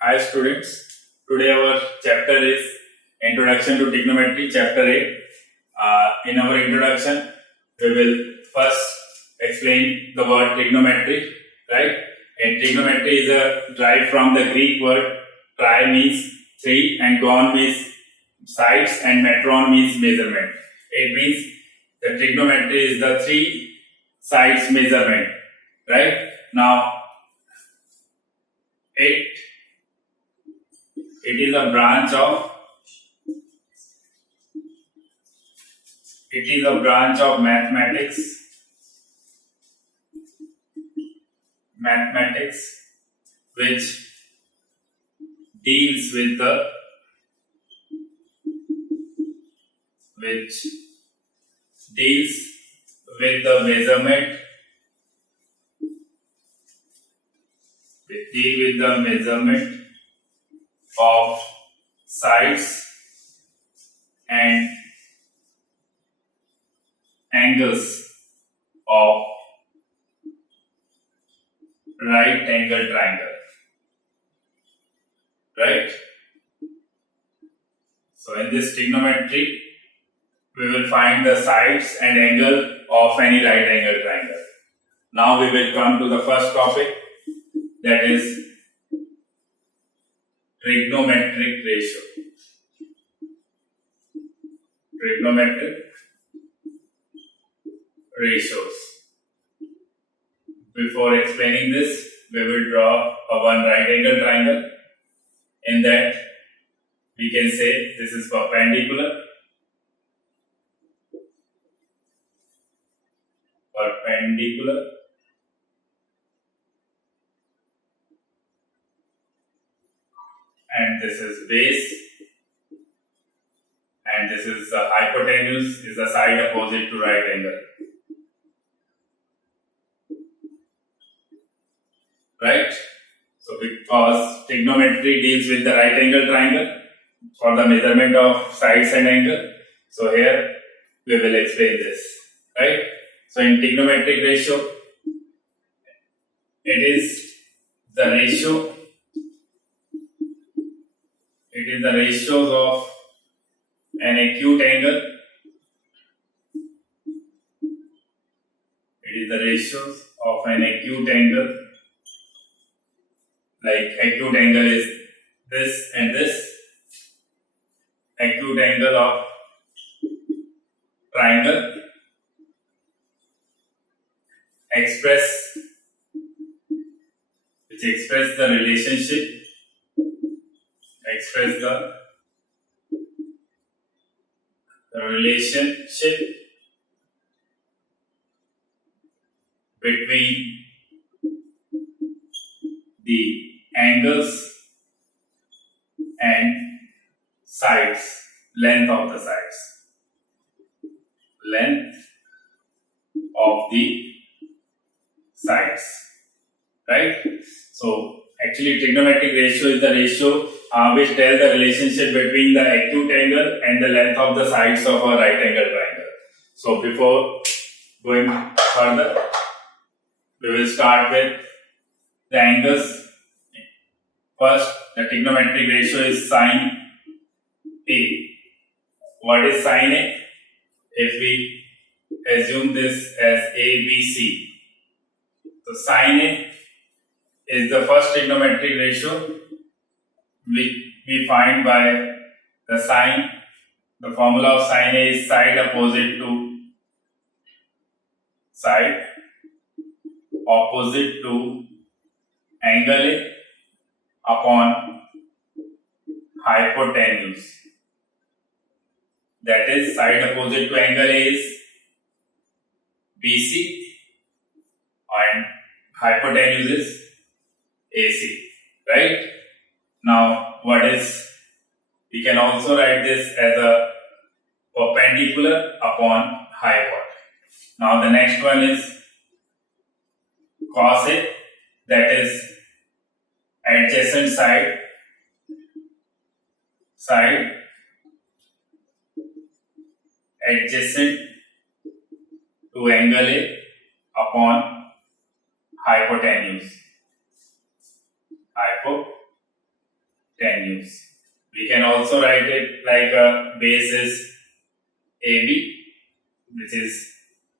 Hi students, today our chapter is Introduction to Trigonometry, chapter 8. In our introduction, we will first explain the word trigonometry, right? And trigonometry is derived from the Greek word tri means three and gon means sides and metron means measurement. It means the trigonometry is the three sides measurement, right? Now, it is a branch of mathematics which deals with the measurement of sides and angles of right angle triangle, right? So in this trigonometry, we will find the sides and angle of any right angle triangle. Now we will come to the first topic, that is trigonometric ratio. Trigonometric ratios. Before explaining this, we will draw a one right angle triangle. In that, we can say this is perpendicular, and this is base, and this is the hypotenuse, is the side opposite to right angle, right? So because trigonometry deals with the right angle triangle for the measurement of sides and angle, so here we will explain this, right? So in trigonometric ratio, it is the ratios of an acute angle. It is the ratios of an acute angle. Like acute angle is this and this. Acute angle of triangle express the relationship between the angles and sides, length of the sides, right? So actually trigonometric ratio is the ratio which tells the relationship between the acute angle and the length of the sides of a right angle triangle. So before going further, we will start with the angles. First, the trigonometric ratio is sin A. What is sin A? If we assume this as ABC, so sin A is the first trigonometric ratio we find by the sine. The formula of sin A is side opposite to angle A upon hypotenuse. That is, side opposite to angle A is BC and hypotenuse is AC, right? Now, we can also write this as a perpendicular upon hypot. Now, the next one is cos A, that is adjacent side adjacent to angle A upon hypotenuse. 10 U's. We can also write it like a base is AB, which is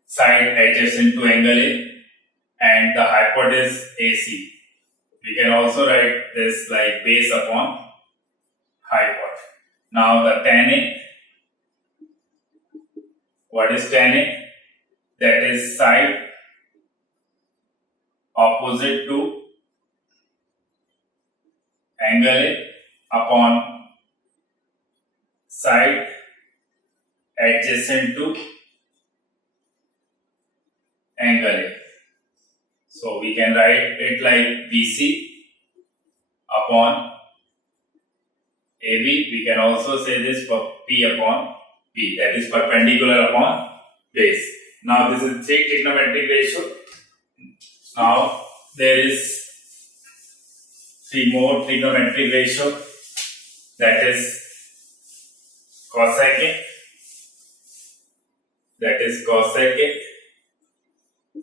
side adjacent to angle A, and the hypotenuse AC. We can also write this like base upon hypotenuse. Now the tan A, what is tan A? That is side opposite to angle A upon side adjacent to angle A. So we can write it like BC upon AB. We can also say this for P upon P, that is perpendicular upon base. Now this is 3 trigonometric ratio. Now there is 3 more trigonometric ratio, that is cosec A. That is cosec A.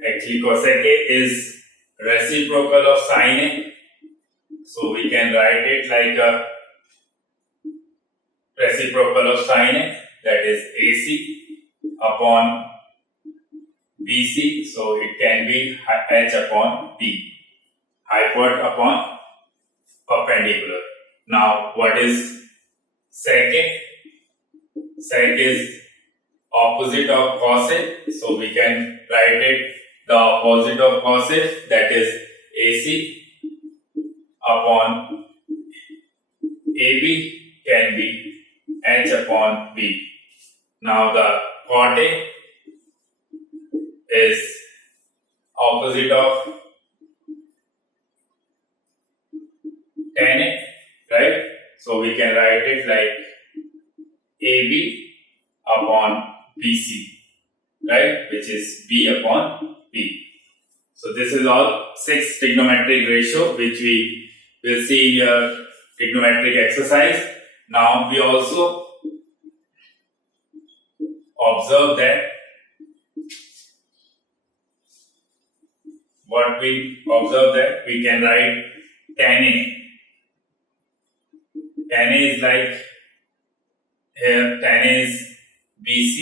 Actually cosec A is reciprocal of sin A. So we can write it like a reciprocal of sin A, that is AC upon BC. So it can be H upon P, hypotenuse upon perpendicular. Now what is sec A? Sec is opposite of cos A. So we can write it the opposite of cos A, that is AC upon AB can be H upon B. Now the cot A is opposite of tan A, right? So we can write it like AB upon BC, right? Which is B upon P. So this is all 6 trigonometric ratio which we will see in your trigonometric exercise. Now we also observe that we can write tan A. Tan A is like here, tan A is BC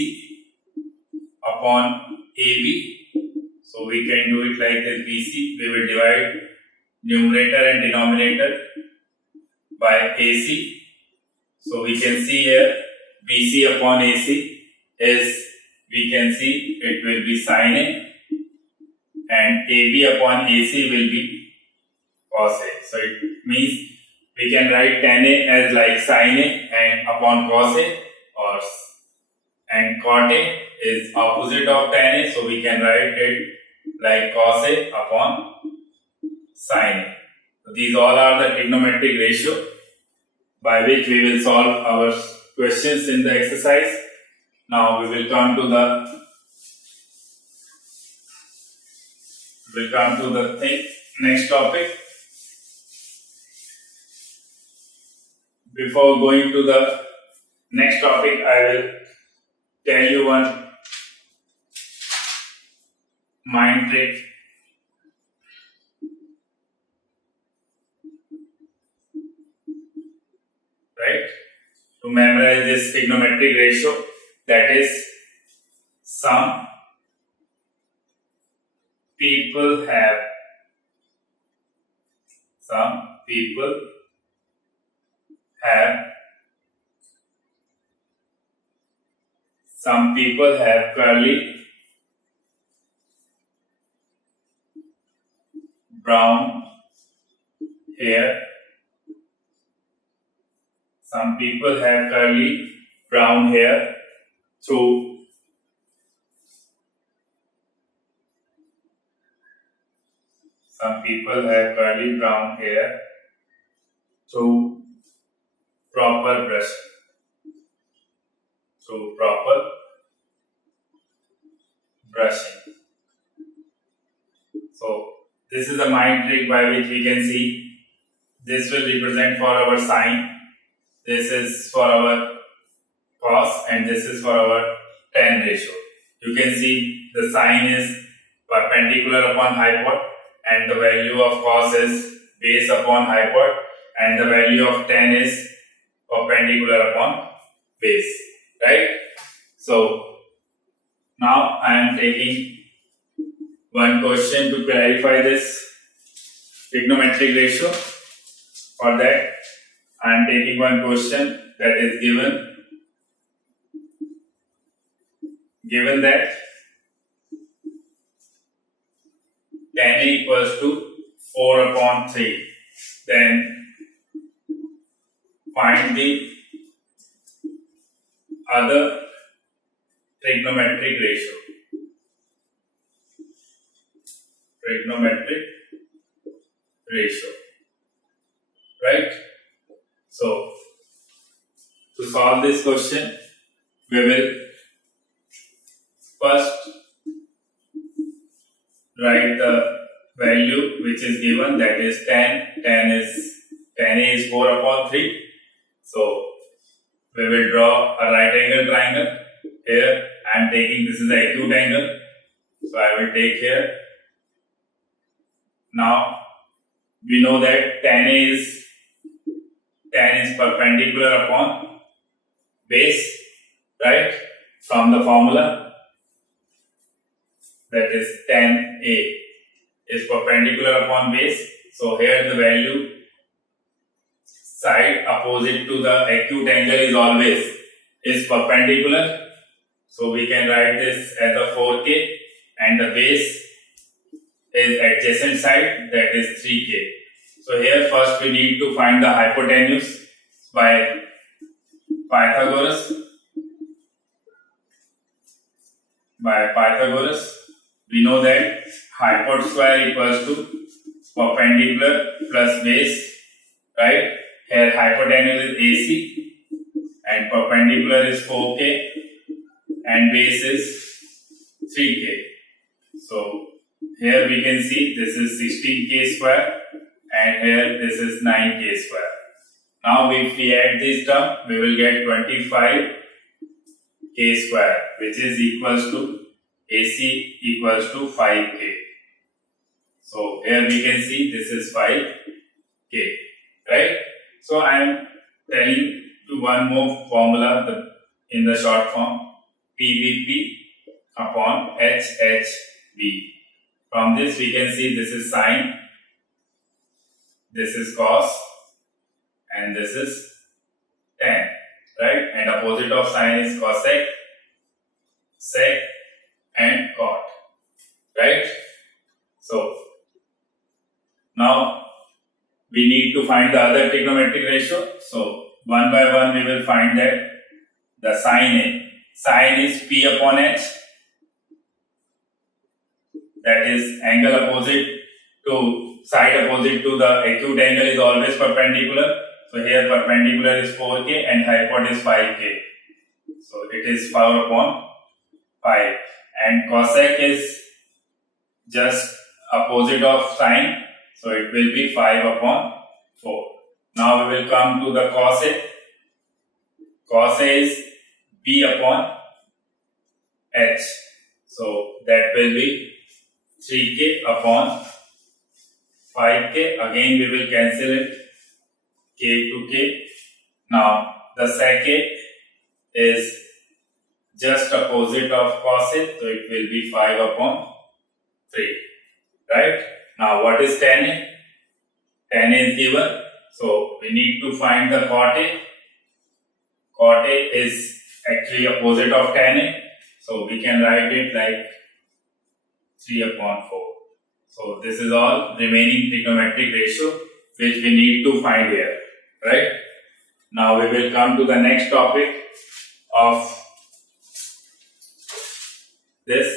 upon AB. So we can do it like this. BC, we will divide numerator and denominator by AC. So we can see here BC upon AC is, we can see it will be sin A, and AB upon AC will be cos A. So it means we can write tan A as like sin A and upon cos A, or and cot A is opposite of tan A, so we can write it like cos A upon sin A. So these all are the trigonometric ratio by which we will solve our questions in the exercise. Now we will come to the next topic. Before going to the next topic, I will tell you one mind trick. Right? To memorize this trigonometric ratio, that is, some people have curly brown hair. Some people have curly brown hair through proper brushing. So this is a mind trick by which we can see this will represent for our sine, this is for our cos, and this is for our tan ratio. You can see the sine is perpendicular upon hypotenuse, and the value of cos is base upon hypotenuse, and the value of tan is perpendicular upon base, right? So now I am taking one question to clarify this trigonometric ratio. For that, I am taking one question that is given that tan A equals to 4 upon 3, then find the other trigonometric ratio. Trigonometric ratio, right? So to solve this question, we will first write the value which is given, that is tan A is 4 upon 3. So we will draw a right angle triangle. Here I am taking, this is the acute angle, so I will take here. Now we know that tan is perpendicular upon base, right? From the formula, that is tan A is perpendicular upon base. So here the value side opposite to the acute angle is always perpendicular. So we can write this as a 4k, and the base is adjacent side, that is 3k. So here first we need to find the hypotenuse by Pythagoras. We know that hypotenuse square equals to perpendicular plus base, right? Here hypotenuse is AC and perpendicular is 4k and base is 3k. So here we can see this is 16k square and here this is 9k square. Now if we add this term, we will get 25k square, which is equals to AC equals to 5k. So here we can see this is 5k, right? So I am telling to one more formula in the short form, PVP upon HHV. From this we can see this is sine, this is cos, and this is tan, right? And opposite of sine is cosec, sec, and cot, right? So now we need to find the other trigonometric ratio. So one by one we will find that the sine A. Sine is P upon H, that is angle opposite to side opposite to the acute angle is always perpendicular. So here perpendicular is 4k and hypotenuse is 5k. So it is 5 upon 5. And cosec is just opposite of sine. So it will be 5 upon 4. Now we will come to the cos A. Cos A is B upon H. So that will be 3k upon 5k. Again we will cancel it, k to k. Now the sec A is just opposite of cos A, so it will be 5 upon 3, right? Now what is tan A? Tan A is given, so we need to find the cot A. Cot A is actually opposite of tan A, so we can write it like 3 upon 4. So this is all remaining trigonometric ratio which we need to find here, right? Now we will come to the next topic of this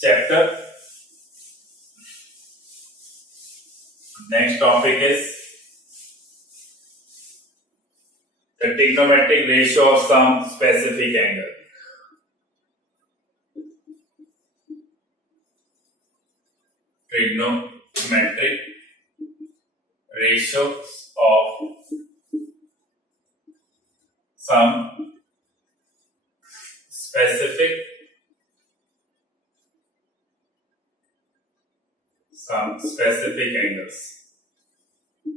chapter. Next topic is the trigonometric ratio of some specific angle. Trigonometric ratios of some specific angles,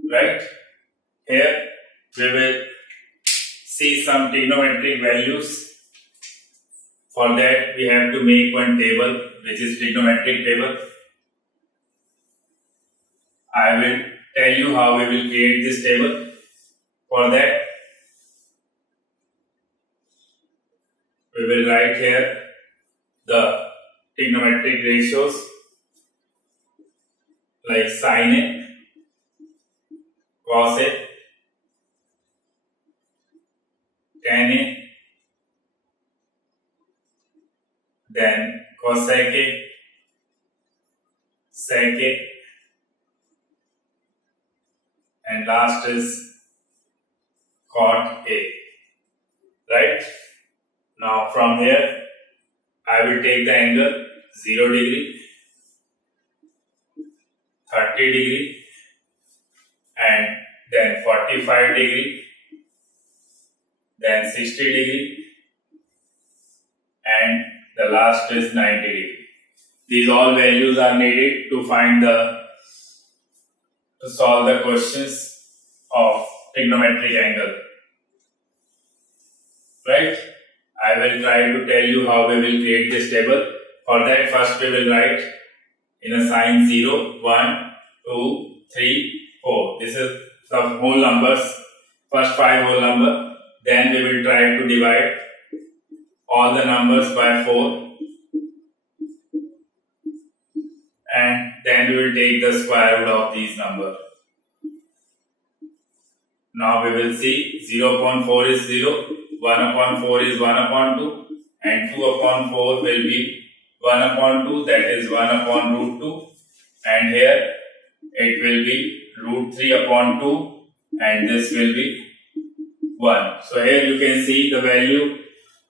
right? Here we will see some trigonometric values. For that we have to make one table, which is trigonometric table. I will tell you how we will create this table. For that we will write here the trigonometric ratios like sin A, cos A, tan A, then cosec A, sec A, and last is cot A. Right? Now from here I will take the angle 0 degree, 30 degree, and then 45 degree, then 60 degree, and the last is 90 degree. These all values are needed to solve the questions of trigonometric angle. Right? I will try to tell you how we will create this table. For that, first we will write in a sign 0, 1, 2, 3, 4. This is the whole numbers, first 5 whole number. Then we will try to divide all the numbers by 4. And then we will take the square root of these numbers. Now we will see 0 upon 4 is 0, 1 upon 4 is 1 upon 2, and 2 upon 4 will be 1 upon 2, that is 1 upon root 2, and here it will be root 3 upon 2, and this will be 1. So here you can see the value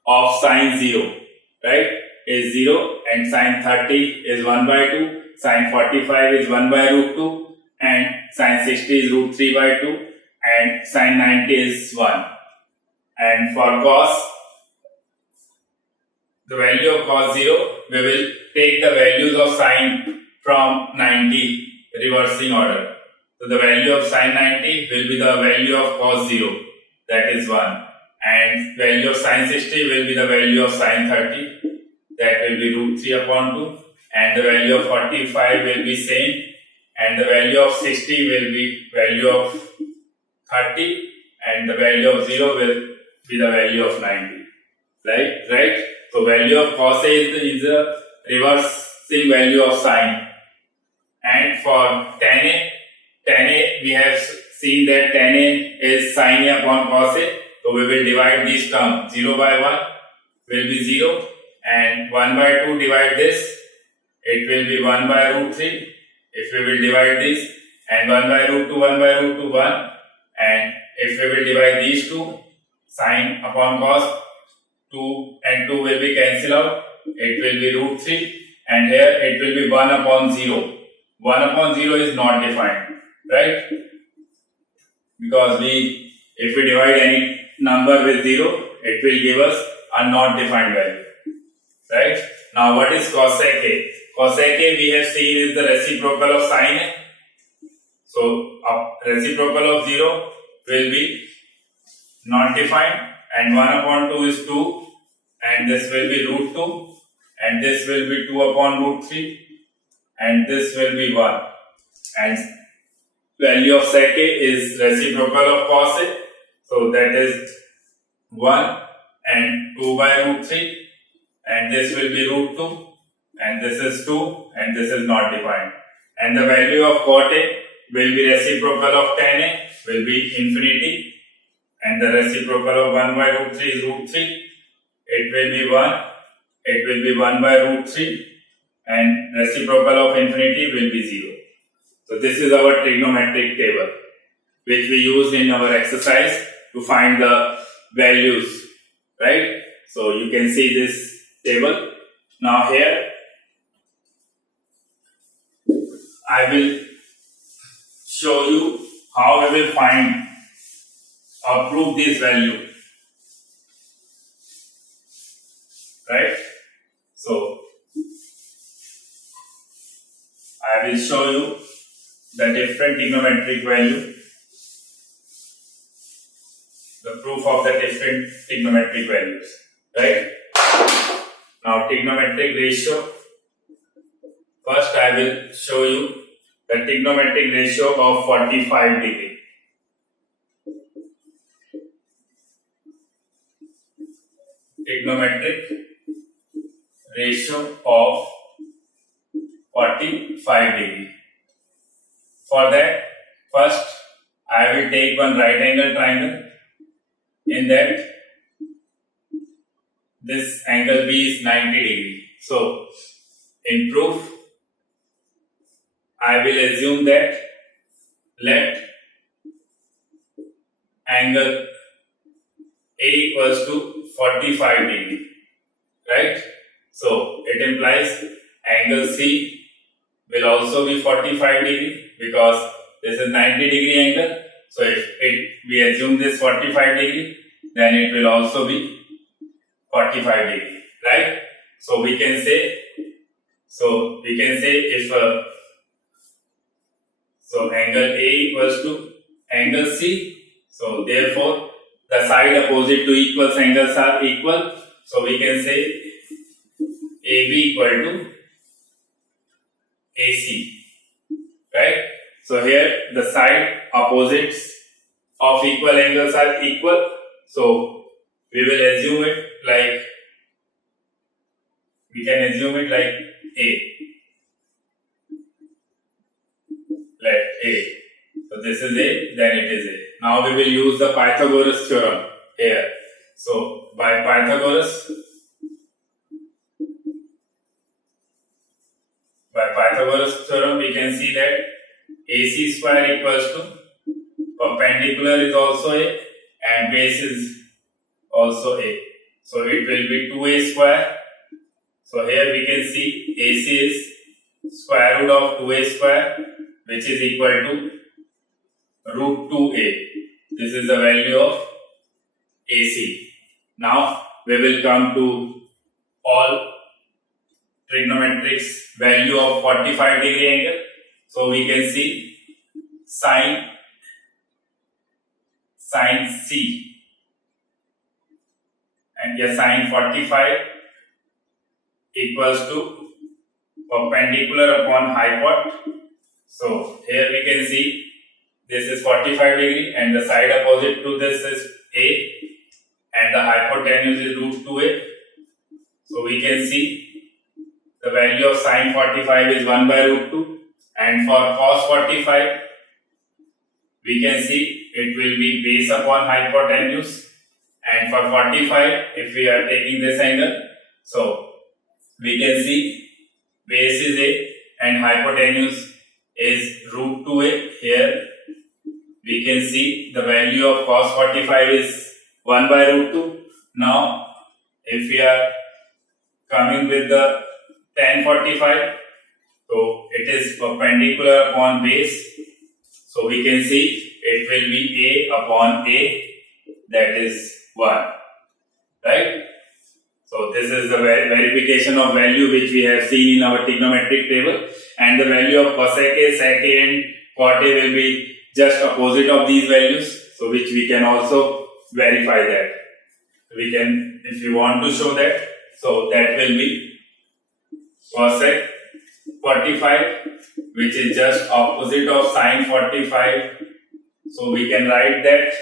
of sin 0, right, is 0, and sin 30 is 1 by 2, sin 45 is 1 by root 2, and sin 60 is root 3 by 2, and sin 90 is 1. And for cos, the value of cos 0, we will take the values of sin from 90 reversing order. So the value of sin 90 will be the value of cos 0, that is 1. And value of sin 60 will be the value of sin 30, that will be root 3 upon 2. And the value of 45 will be same. And the value of 60 will be value of 30. And the value of 0 will be the value of 90. Right? So value of cos A is the reversing value of sin. And for tan A we have seen that tan A is sin A upon cos A. So we will divide these terms. 0 by 1 will be 0, and 1 by 2 divide this, it will be 1 by root 3. If we will divide this, and 1 by root 2, 1 by root 2, 1. And if we will divide these two, sin upon cos, 2 and 2 will be cancelled out, it will be root 3, and here it will be 1 upon 0. 1 upon 0 is not defined, right? Because if we divide any number with 0, it will give us a not defined value, right? Now what is cosec A? Cosec A we have seen is the reciprocal of sin A. So reciprocal of 0 will be not defined, and 1 upon 2 is 2, and this will be root 2, and this will be 2 upon root 3, and this will be 1. And value of sec A is reciprocal of cos A, so that is 1 and 2 by root 3, and this will be root 2, and this is 2, and this is not defined. And the value of cot A will be reciprocal of tan A, will be infinity, and the reciprocal of 1 by root 3 is root 3, it will be 1, it will be 1 by root 3, and reciprocal of infinity will be 0. So this is our trigonometric table, which we use in our exercise to find the values, right? So you can see this table. Now here I will show you how we will find or prove this value, right? So I will show you the different trigonometric value the proof of the different trigonometric values, right? Now trigonometric ratio. First I will show you the trigonometric ratio of 45 degree. Trigonometric ratio of 45 degree. For that, first I will take one right angle triangle. In that, this angle B is 90 degree. So, in proof, I will assume that let angle A equals to 45 degree, right? So, it implies angle C will also be 45 degree because this is 90 degree angle. So, if we assume this 45 degree, then it will also be 45 degree, right? So, we can say if so angle A equals to angle C. So, therefore, the side opposite to equals angles are equal. So, we can say AB equal to AC, right? So, here the side opposites of equal angles are equal. So, we can assume it like A. Let A. So, this is A, then it is A. Now, we will use the Pythagoras theorem here. So, by Pythagoras theorem, we can see that AC square equals to perpendicular is also A and base is also A. So, it will be 2A square. So, here we can see AC is square root of 2A square, which is equal to root 2A. This is the value of AC. Now, we will come to all trigonometrics value of 45 degree angle. So, we can see sine C and your sine 45 equals to perpendicular upon hypot. So, here we can see this is 45 degree and the side opposite to this is A and the hypotenuse is root 2A. So, we can see the value of sine 45 is 1 by root 2 and for cos 45 we can see it will be base upon hypotenuse, and for 45 if we are taking this angle, so we can see base is A and hypotenuse is root 2A. Here we can see the value of cos 45 is 1 by root 2. Now, if we are coming with the tan 45, so it is perpendicular upon base. So, we can see it will be A upon A, that is 1, right? So, this is the verification of value which we have seen in our trigonometric table, and the value of cosec A, sec A and cot A will be just opposite of these values, so which we can also verify that. We can, if you want to show that, so that will be cosec 45, which is just opposite of sine 45. So we can write that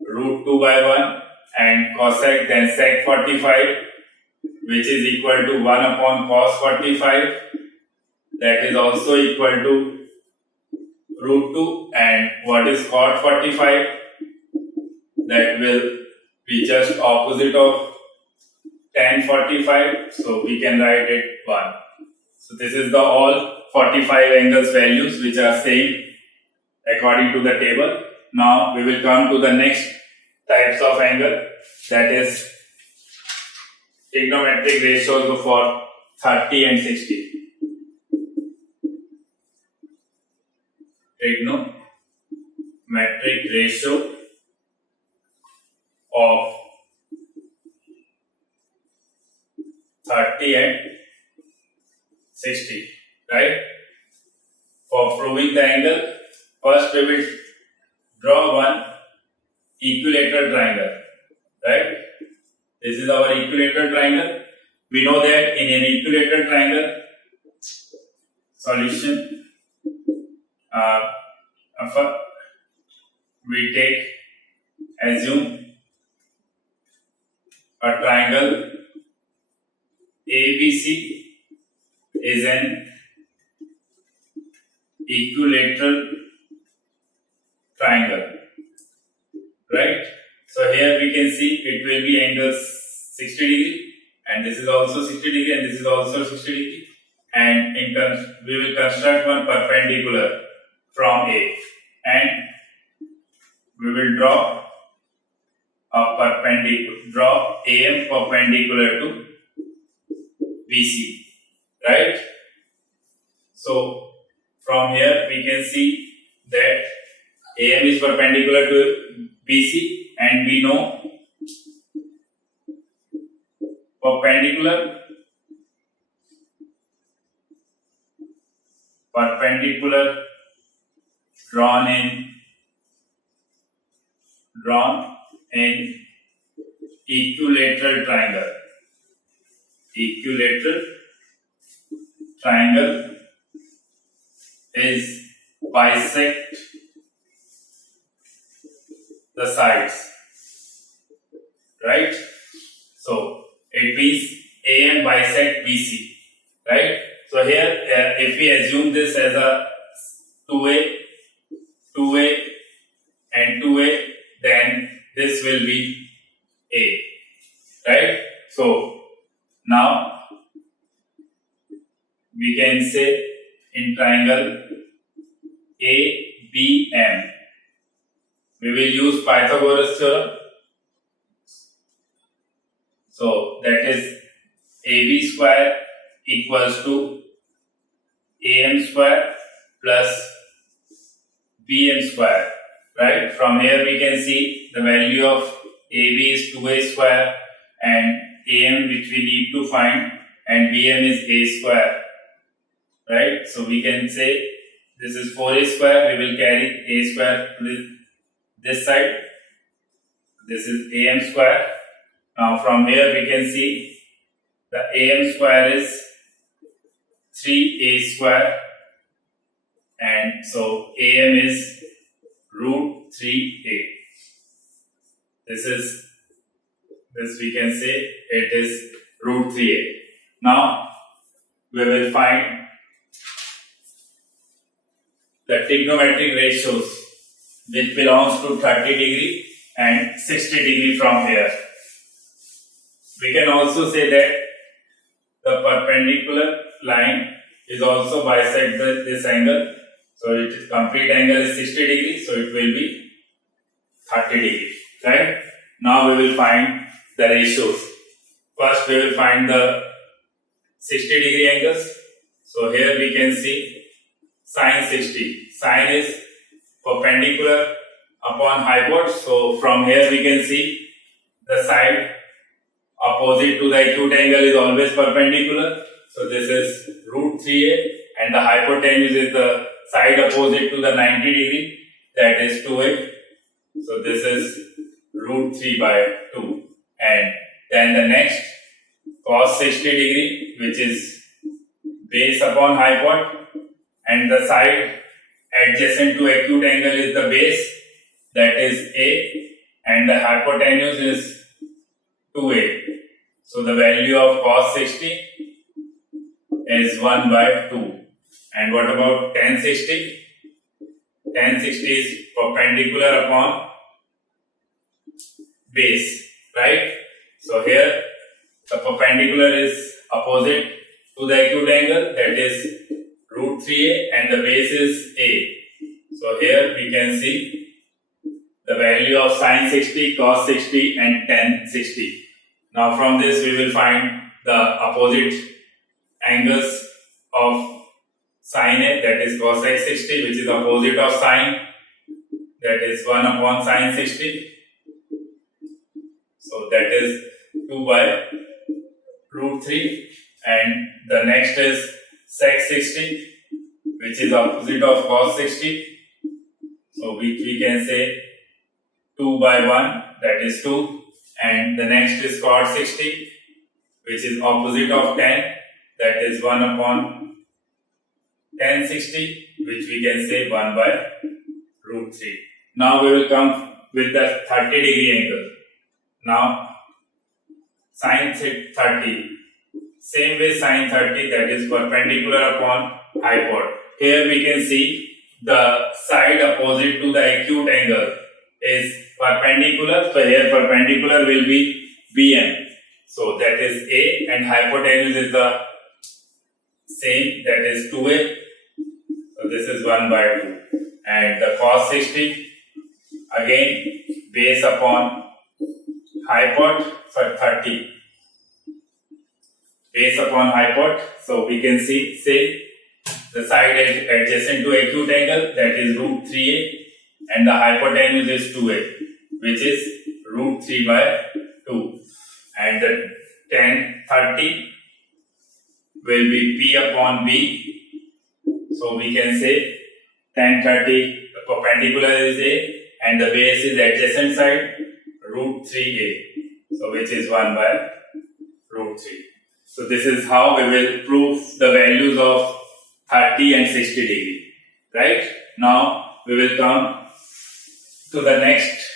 root 2 by 1 and cosec then sec 45, which is equal to 1 upon cos 45, that is also equal to root 2, and what is cot 45? That will be just opposite of tan 45, so we can write it 1. So this is the all 45 angles values which are same according to the table. Now we will come to the next types of angle, that is trigonometric ratios for 30 and 60. Trigonometric ratio of 30 and 60, right? For proving the angle, first we will draw one equilateral triangle, right? This is our equilateral triangle. We know that in an equilateral triangle, solution, we assume a triangle ABC is an equilateral triangle, right? So here we can see it will be angle 60 degree, and this is also 60 degree, and this is also 60 degree, and we will construct one perpendicular from A, and we will draw AM perpendicular to BC, right? So from here we can see that AM is perpendicular to BC, and we know perpendicular drawn in equilateral triangle is bisect the sides, right? So it means AM bisect BC, right? So here if we assume this as a 2A and 2A, then this will be A, right? So now we can say in triangle ABM, we will use Pythagoras theorem. So that is AB square equals to AM square plus BM square, right? From here we can see the value of AB is 2A square, and AM, which we need to find, and BM is A square, right? So we can say this is 4A square, we will carry A square to this side. This is AM square. Now from here we can see the AM square is 3A square, and so AM is root 3A. This we can say it is root 3A. Now we will find the trigonometric ratios which belongs to 30 degree and 60 degree from here. We can also say that the perpendicular line is also bisect this angle. So its complete angle is 60 degree, so it will be 30 degree, right? Now we will find the ratios. First we will find the 60 degree angles. So here we can see sine 60. Sine is perpendicular upon hypotenuse. So from here we can see the side opposite to the acute angle is always perpendicular. So this is root 3A, and the hypotenuse is the side opposite to the 90 degree, that is 2A. So this is root 3 by 2. And then the next cos 60 degree, which is base upon hypotenuse, and the side adjacent to acute angle is the base, that is A, and the hypotenuse is 2A. So the value of cos 60 is 1 by 2. And what about tan 60? Tan 60 is perpendicular upon base, right? So here the perpendicular is opposite to the acute angle, that is root 3A, and the base is A. So here we can see the value of sine 60, cos 60 and tan 60. Now from this we will find the opposite angles of sine A, that is cos 60, which is opposite of sine, that is 1 upon sine 60. So that is 2 by root 3, and the next is sec 60, which is opposite of cos 60. So we can say 2 by 1, that is 2, and the next is cot 60, which is opposite of 10, that is 1 upon tan 60, which we can say 1 by root 3. Now we will come with the 30 degree angle. Now sin 30, same way sin 30, that is perpendicular upon hypot. Here we can see the side opposite to the acute angle is perpendicular, so here perpendicular will be BM. So that is A, and hypotenuse is the same, that is 2A. So this is 1 by 2. And the cos 60, again base upon hypot for 30. Base upon hypot, so we can see, say, the side adjacent to acute angle, that is root 3A, and the hypotenuse is 2A, which is root 3 by 2. And the tan 30 will be P upon B. So we can say tan 30, the perpendicular is A, and the base is adjacent side, root 3A. So which is 1 by root 3. So this is how we will prove the values of 30 and 60 degree. Right? Now we will come to the next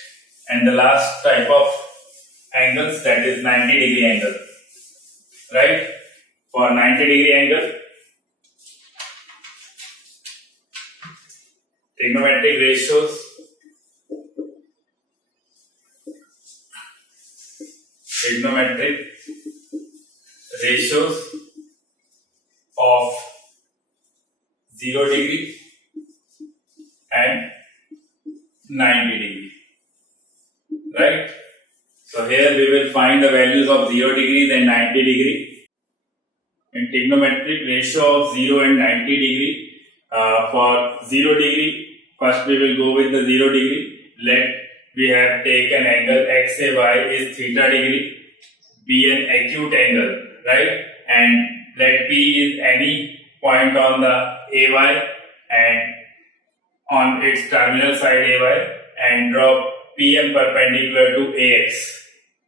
and the last type of angles, that is 90 degree angle. Right? For 90 degree angle, trigonometric ratios of 0 degree and 90 degree. Right? So here we will find the values of 0 degrees and 90 degree. In trigonometric ratio of 0 and 90 degree, for 0 degree, first we will go with the 0 degree. Let we have taken angle XAY is theta degree, be an acute angle, right? And let P is any point on the AY and on its terminal side AY, and draw PM perpendicular to AX.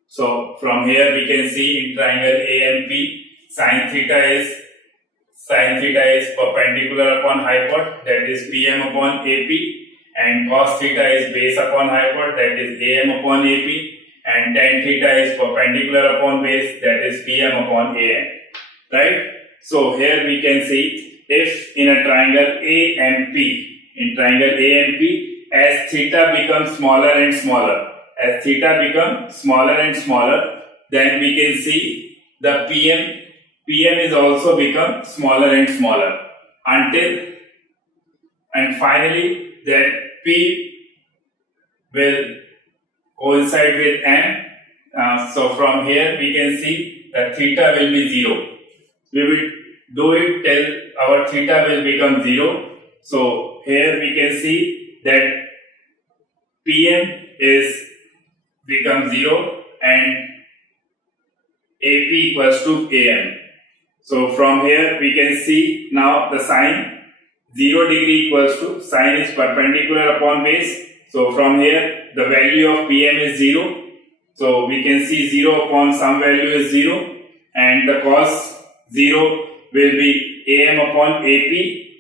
So from here we can see in triangle AMP, sin theta is perpendicular upon hypot, that is PM upon AP, and cos theta is base upon hypot, that is AM upon AP, and tan theta is perpendicular upon base, that is PM upon AM. Right? So here we can see, if in a triangle AMP, as theta becomes smaller and smaller, then we can see the PM is also become smaller and smaller until, and finally that P will coincide with M. So from here we can see that theta will be 0. We will do it till our theta will become 0. So here we can see that PM is become 0 and AP equals to AM. So from here we can see now the sine 0 degree equals to sine is perpendicular upon base. So from here the value of PM is 0. So we can see 0 upon some value is 0, and the cos 0 will be AM upon AP.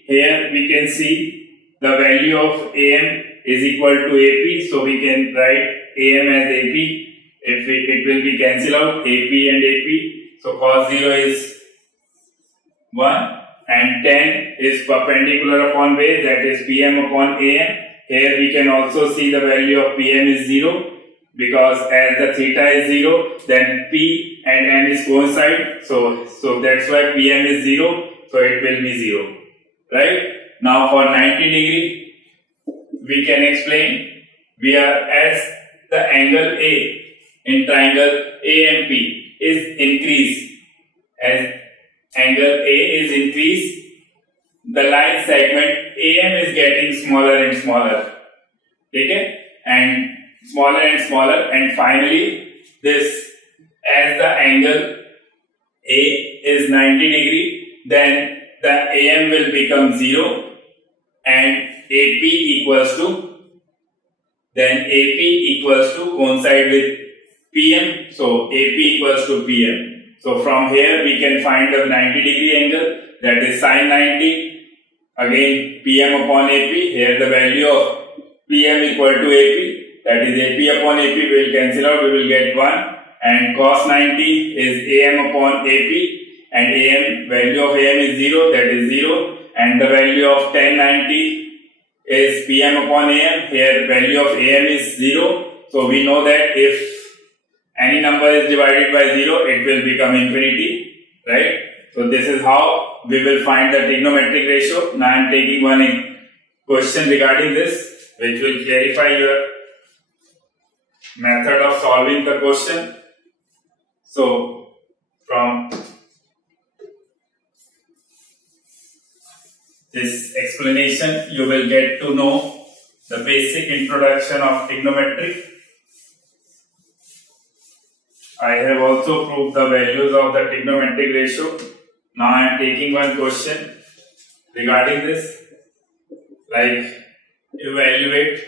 Here we can see the value of AM is equal to AP. So we can write AM as AP. If it will be cancelled out, AP and AP. So cos 0 is 1 and 10 is perpendicular upon base, that is PM upon AM. Here we can also see the value of PM is 0, because as the theta is 0, then P and M is coincide. So that's why PM is 0. So it will be 0. Right? Now for 90 degree, we can explain, we are as the angle A in triangle AMP is increased. As angle A is increased, the line segment AM is getting smaller and smaller. Okay? And smaller, and finally this, as the angle A is 90 degree, then the AM will become 0 and AP equals to then AP equals to coincide with PM, so AP equals to PM. So from here we can find a 90-degree angle, that is sin 90, again PM upon AP, here the value of PM equal to AP, that is AP upon AP will cancel out, we will get 1, and cos 90 is AM upon AP, and AM, value of AM is 0, that is 0, and the value of tan 90 is PM upon AM, here value of AM is 0, so we know that if any number is divided by 0, it will become infinity, right? So this is how we will find the trigonometric ratio. Now I am taking one question regarding this, which will clarify your method of solving the question. So from this explanation, you will get to know the basic introduction of trigonometry. I have also proved the values of the trigonometric ratio. Now I am taking one question regarding this, like evaluate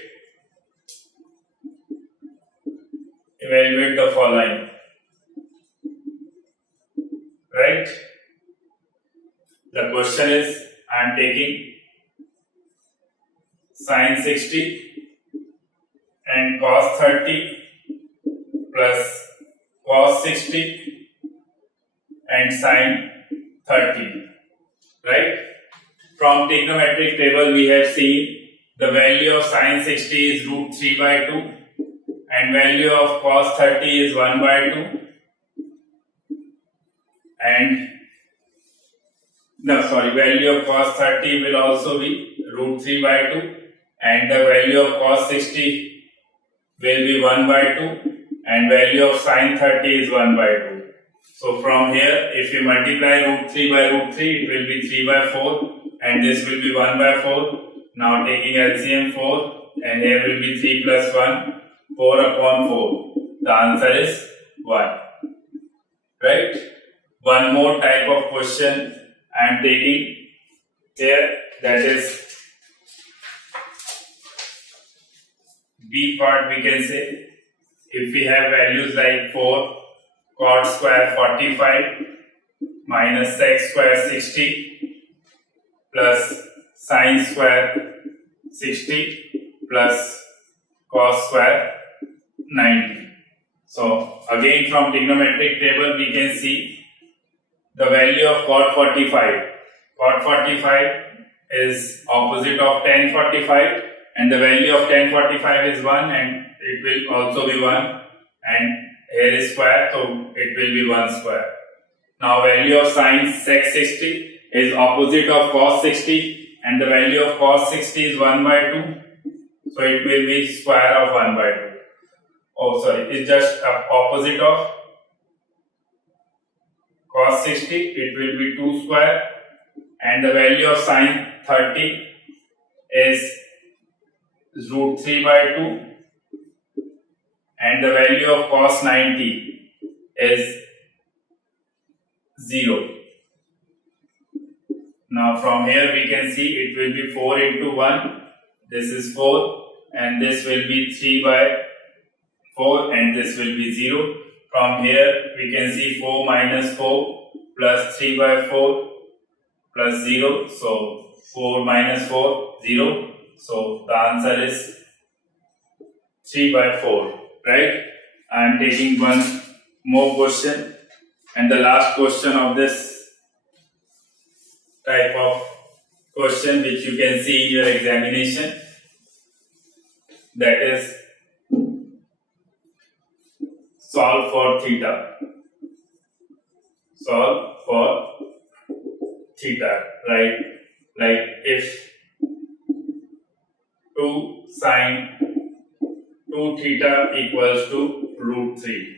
the following, right? The question is, I am taking sin 60 and cos 30 plus cos 60 and sin 30, right? From trigonometric table we have seen the value of sin 60 is root 3 by 2 and value of cos 30 is 1 by 2 and value of cos 30 will also be root 3 by 2 and the value of cos 60 will be 1 by 2 and value of sin 30 is 1 by 2. So from here, if you multiply root 3 by root 3, it will be 3 by 4 and this will be 1 by 4. Now taking LCM 4 and here will be 3 plus 1, 4 upon 4. The answer is 1. Right? One more type of question I am taking here, that is B part we can say. If we have values like 4 cot square 45 minus sec square 60 plus sin square 60 plus cos square 90. So again from trigonometric table we can see the value of cot 45. Cot 45 is opposite of tan 45 and the value of tan 45 is 1 and it will also be 1 and here is square, so it will be 1 square. Now value of sin sec 60 is opposite of cos 60 and the value of cos 60 is 1 by 2, so it will be square of 1 by 2. Oh sorry, it's just opposite of cos 60, it will be 2 square and the value of sin 30 is root 3 by 2 and the value of cos 90 is 0. Now from here we can see it will be 4 into 1, this is 4 and this will be 3 by 4 and this will be 0. From here we can see 4 minus 4 plus 3 by 4 plus 0, so 4 minus 4, 0. So the answer is 3 by 4. Right? I am taking one more question and the last question of this type of question which you can see in your examination, that is solve for theta. Solve for theta, right? Like if 2 sine 2 theta equals to root 3.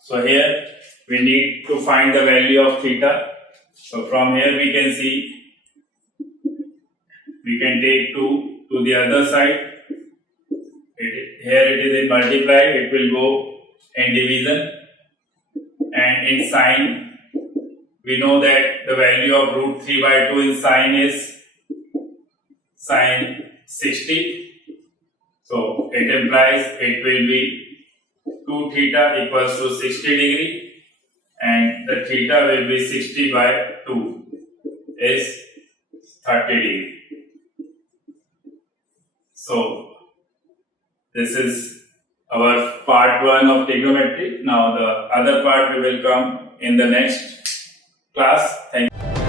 So here we need to find the value of theta. So from here we can see we can take 2 to the other side. Here it is in multiply, it will go in division, and in sine we know that the value of root 3 by 2 in sine is sine 60. So it implies it will be 2 theta equals to 60 degree, and the theta will be 60 by 2 is 30 degree. So this is our part 1 of trigonometry. Now the other part we will come in the next class. Thank you.